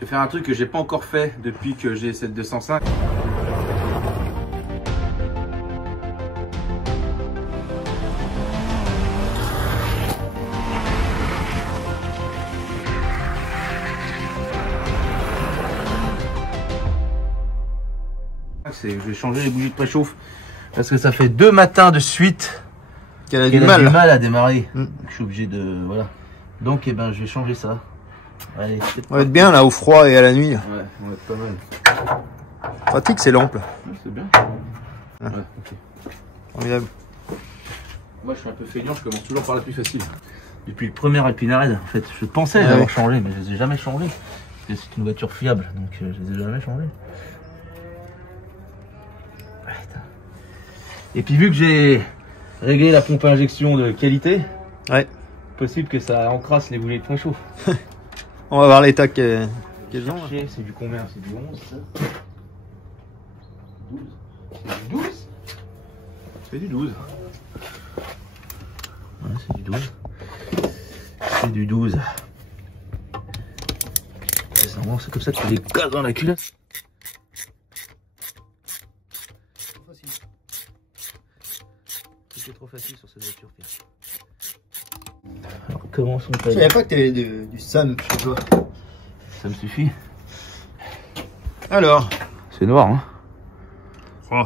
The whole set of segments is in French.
Je vais faire un truc que j'ai pas encore fait depuis que j'ai cette 205. Je vais changer les bougies de préchauffe parce que ça fait 2 matins de suite qu'elle a du du mal à démarrer. Mm. Je suis obligé de voilà. Donc eh ben je vais changer ça. Allez, on va être bien là au froid et à la nuit. Ouais, on va être pas mal. Pratique c'est l'ample. Ouais, c'est bien. Ouais, ok. Formidable. Moi je suis un peu feignant, je commence toujours par la plus facile. Depuis le premier Alpinaride, en fait, je pensais l'avoir changé, mais je les ai jamais changés. C'est une voiture fiable, donc je les ai jamais changés. Et puis vu que j'ai réglé la pompe à injection de qualité, ouais, possible que ça encrasse les bougies de préchauffe. On va voir l'état qu'elles ont. C'est du combien? C'est du 11 ça? 12? C'est du 12? C'est du 12. Ouais, c'est du 12. C'est du 12. C'est comme ça que tu les casses dans la culotte. C'est trop facile sur cette voiture, Pierre. Alors, commençons par... Je savais pas que t'avais du SAM chez toi. Ça me suffit. Alors. C'est noir, hein. Oh,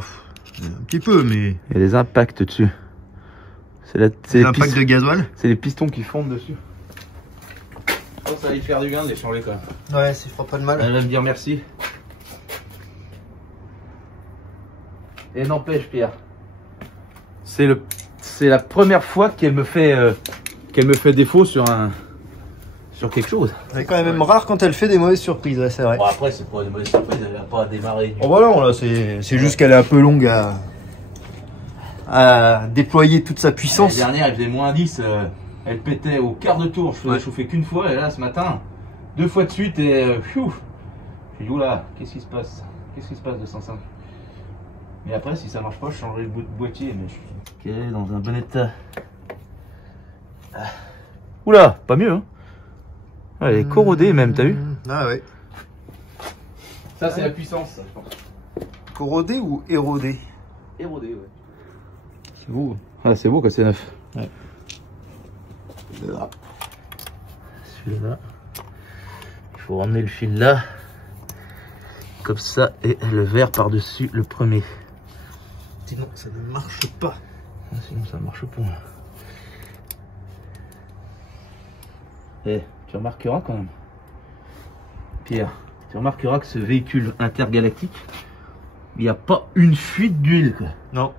un petit peu, mais... Il y a des impacts dessus. C'est l'impact de gasoil. C'est les pistons qui fondent dessus. Je pense que ça va y faire du bien de les changer quand même. Ouais, ça fera pas de mal. Elle va me dire merci. Et n'empêche, Pierre, c'est la première fois qu'elle me fait défaut sur quelque chose. C'est quand même rare quand elle fait des mauvaises surprises, ouais, c'est vrai. Bon, après, c'est pas des mauvaises surprises, elle n'a pas démarré. Oh voilà, là, c'est juste qu'elle est un peu longue à déployer toute sa puissance. L'année dernière, elle faisait moins 10, elle pétait au quart de tour. Je faisais chauffer qu'une fois, et là, ce matin, 2 fois de suite, et pfiou. Je dis, oula, qu'est-ce qui se passe? Qu'est-ce qui se passe de 105? Mais après, si ça marche pas, je changerai le bout de boîtier, mais je suis dans un bon état. Oula, pas mieux, hein? Elle est corrodée même, t'as vu? Ah ouais. Ça, c'est la puissance, ça, je pense. Corrodée ou érodée? Érodée, ouais. C'est beau. Ah, c'est beau quand c'est neuf. Ouais. Celui-là. Il faut ramener le fil là. Comme ça, et le vert par-dessus le premier. Sinon, ça ne marche pas. Ah, sinon, ça marche pas. Eh, tu remarqueras quand même, Pierre, tu remarqueras que ce véhicule intergalactique, il n'y a pas une fuite d'huile, quoi. Non.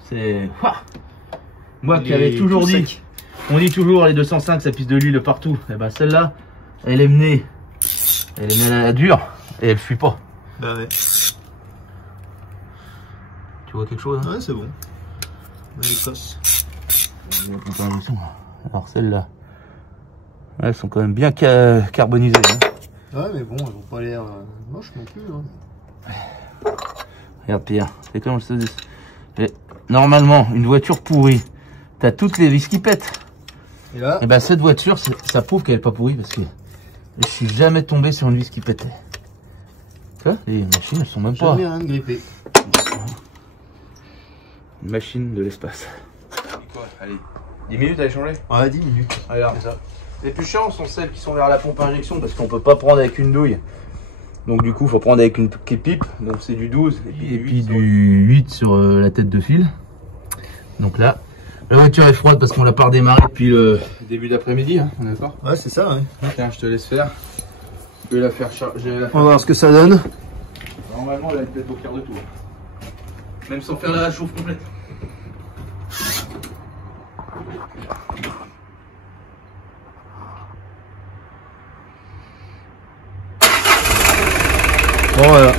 C'est... Moi qui avais toujours dit, on dit toujours les 205 ça pisse de l'huile partout. Et ben celle-là, elle est menée à la dure et elle fuit pas. Bah ouais. Tu vois quelque chose, hein? Ouais, c'est bon. L'Écosse. Alors celles-là, elles sont quand même bien carbonisées, hein. Ouais, mais bon, elles n'ont pas l'air moches non plus, hein. Regarde Pierre, c'est comme je te dis. Normalement, une voiture pourrie, t'as toutes les vis qui pètent. Et là, et ben cette voiture, ça prouve qu'elle est pas pourrie parce que je suis jamais tombé sur une vis qui pétait. Tu vois, les machines, elles sont même pas. Jamais rien de grippé. Une machine de l'espace. Quoi? Allez, 10 minutes à échanger? Ouais, 10 minutes. Alors, c'est ça. Les plus chiants sont celles qui sont vers la pompe à injection parce qu'on peut pas prendre avec une douille. Donc du coup, il faut prendre avec une pipe. Donc c'est du 12 et puis du 8 sur la tête de fil. Donc là, la voiture est froide parce qu'on l'a pas redémarré depuis le début d'après-midi, hein, on est d'accord? Ouais, c'est ça, ouais. Tiens, je te laisse faire. Je vais la faire charger. On va voir ce que ça donne. Normalement, elle a peut-être au quart de tour. Même sans faire la chauffe complète. Bon, voilà.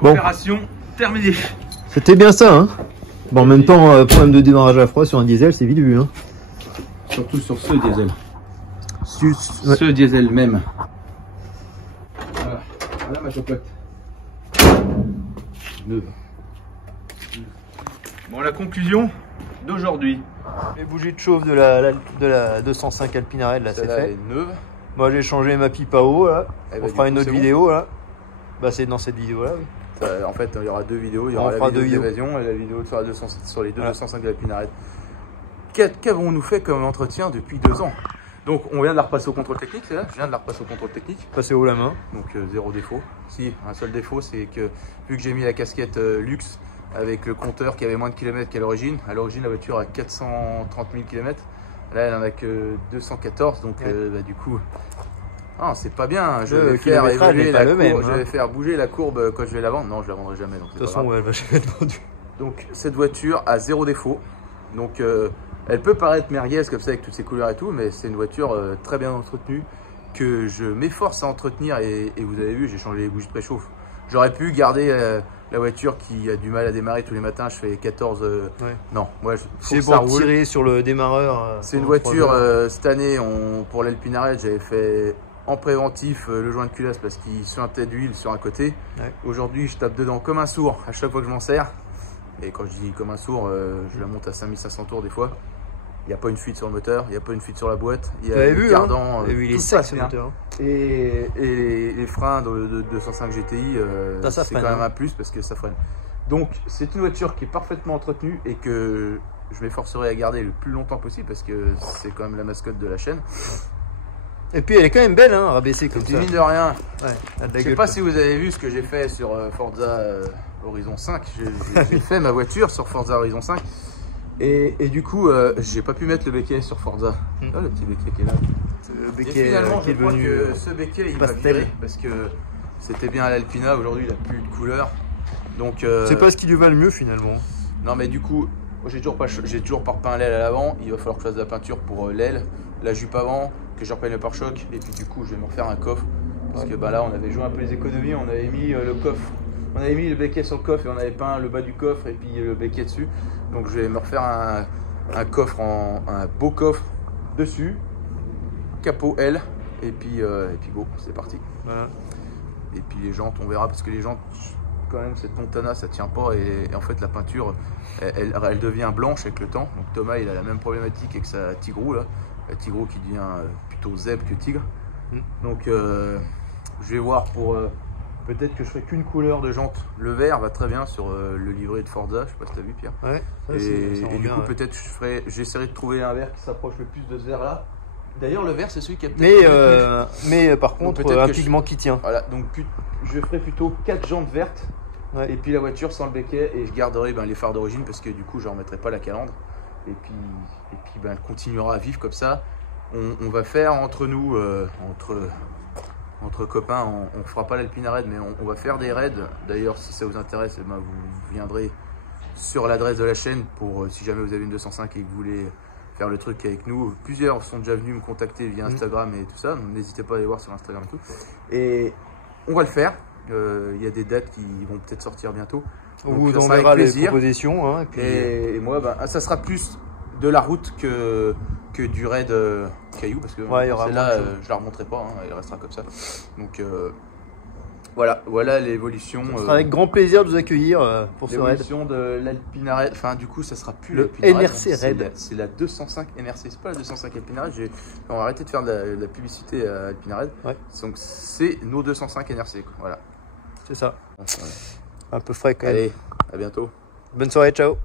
Bon. Opération terminée. C'était bien ça, hein. Bon, en même temps, problème de démarrage à froid sur un diesel, c'est vite vu, hein. Surtout sur ce diesel. Ouais. Ce diesel même. Voilà, voilà ma chocotte. Neuve. Bon, la conclusion d'aujourd'hui. Les bougies de chauffe de la 205 Alpinaride, là, c'est fait. Elle est neuve. Moi j'ai changé ma pipe à eau là. Eh On bah, fera du une coup, autre c'est vidéo là. Bah c'est dans cette vidéo là. Oui. En fait, il y aura deux vidéos. Il y On aura la fera vidéo deux vidéos. d'évasion et la vidéo sur, sur les deux Voilà. 205 de l'Alpinarède. Qu'avons-nous fait comme entretien depuis 2 ans? Donc, on vient de la repasser au contrôle technique, c'est là. Je viens de la repasser au contrôle technique. Passer haut la main. Donc, zéro défaut. Si, un seul défaut, c'est que vu que j'ai mis la casquette luxe avec le compteur qui avait moins de kilomètres qu'à l'origine, la voiture a 430 000 km. Là, elle en a que 214. Donc, bah, du coup, ah, c'est pas bien. Je vais faire évoluer la courbe. Je vais faire bouger la courbe quand je vais la vendre. Non, je la vendrai jamais. Donc, de toute façon, ouais, elle va jamais être vendue. Donc, cette voiture a 0 défaut. Donc, elle peut paraître merguez comme ça avec toutes ses couleurs et tout, mais c'est une voiture très bien entretenue que je m'efforce à entretenir et vous avez vu, j'ai changé les bougies de préchauffe. J'aurais pu garder la voiture qui a du mal à démarrer tous les matins, je fais 14. Ouais. Non, moi, c'est pour tirer sur le démarreur. C'est une voiture, cette année, pour l'Alpinarède, j'avais fait en préventif le joint de culasse parce qu'il suintait d'huile sur un côté. Ouais. Aujourd'hui, je tape dedans comme un sourd à chaque fois que je m'en sers. Et quand je dis comme un sourd, je la monte à 5500 tours des fois. Il n'y a pas une fuite sur le moteur, il n'y a pas une fuite sur la boîte. Il y a vu, gardant, il est sec ce moteur. Et les freins de 205 GTI, c'est quand même un plus parce que ça freine. Donc c'est une voiture qui est parfaitement entretenue et que je m'efforcerai à garder le plus longtemps possible parce que c'est quand même la mascotte de la chaîne. Et puis elle est quand même belle, hein, rabaissée comme ça. Mine de rien. Ouais, je sais pas si vous avez vu ce que j'ai fait sur Forza Horizon 5. J'ai fait ma voiture sur Forza Horizon 5. Et du coup, j'ai pas pu mettre le béquet sur Forza. Ah, le petit béquet qui est là. Le béquet, et finalement, qui est je crois venu, que ce béquet, il va virer parce que c'était bien à l'Alpina. Aujourd'hui, il a plus de couleur. Donc, c'est pas ce qui lui va le mieux finalement. Non, mais du coup, j'ai toujours pas repeint l'aile à l'avant. Il va falloir que je fasse de la peinture pour l'aile, la jupe avant, que je repeigne le pare-choc. Et puis du coup, je vais me refaire un coffre. Parce que bah, là, on avait joué un peu les économies. On avait mis le coffre. On avait mis le béquet sur le coffre et on avait peint le bas du coffre et puis le béquet dessus. Donc je vais me refaire un coffre, un beau coffre dessus, capot L et puis go, c'est parti. Voilà. Et puis les jantes, on verra parce que les jantes, quand même cette Montana ça tient pas et en fait la peinture elle devient blanche avec le temps. Donc Thomas il a la même problématique avec sa Tigrou là, la Tigrou qui devient plutôt zèbre que tigre. Donc je vais voir pour peut-être que je ferai qu'une couleur de jante. Le vert va très bien sur le livret de Forza, je sais pas si tu as vu Pierre. Ouais, et du coup peut-être j'essaierai de trouver un vert qui s'approche le plus de ce vert là. D'ailleurs le vert c'est celui qui a peut-être mais par contre un pigment qui tient. Voilà, donc je ferai plutôt 4 jantes vertes. Ouais. Et puis la voiture sans le béquet et je garderai les phares d'origine parce que du coup je ne remettrai pas la calandre. Et puis elle continuera à vivre comme ça. On va faire entre nous, entre copains, on fera pas l'Alpinarède mais on va faire des raids. D'ailleurs si ça vous intéresse, vous viendrez sur l'adresse de la chaîne pour si jamais vous avez une 205 et que vous voulez faire le truc avec nous. Plusieurs sont déjà venus me contacter via Instagram et tout ça, donc n'hésitez pas à aller voir sur Instagram et tout. Et on va le faire. Il y a des dates qui vont peut-être sortir bientôt. On vous enverra les propositions. Hein, et moi, ça sera plus de la route que du raid caillou. Parce que celle-là, je la remonterai pas, hein, elle restera comme ça. Donc voilà l'évolution. Ce sera avec grand plaisir de vous accueillir pour ce raid. L'évolution de l'Alpinarède. Enfin, du coup, ça sera plus le NRC raid. C'est la 205 NRC. C'est pas la 205 Alpinarède. On va arrêter de faire de la publicité à Alpinarède. Ouais. Donc, c'est nos 205 NRC. Quoi. Voilà. C'est ça. Un peu frais quand même. Allez, à bientôt. Bonne soirée, ciao.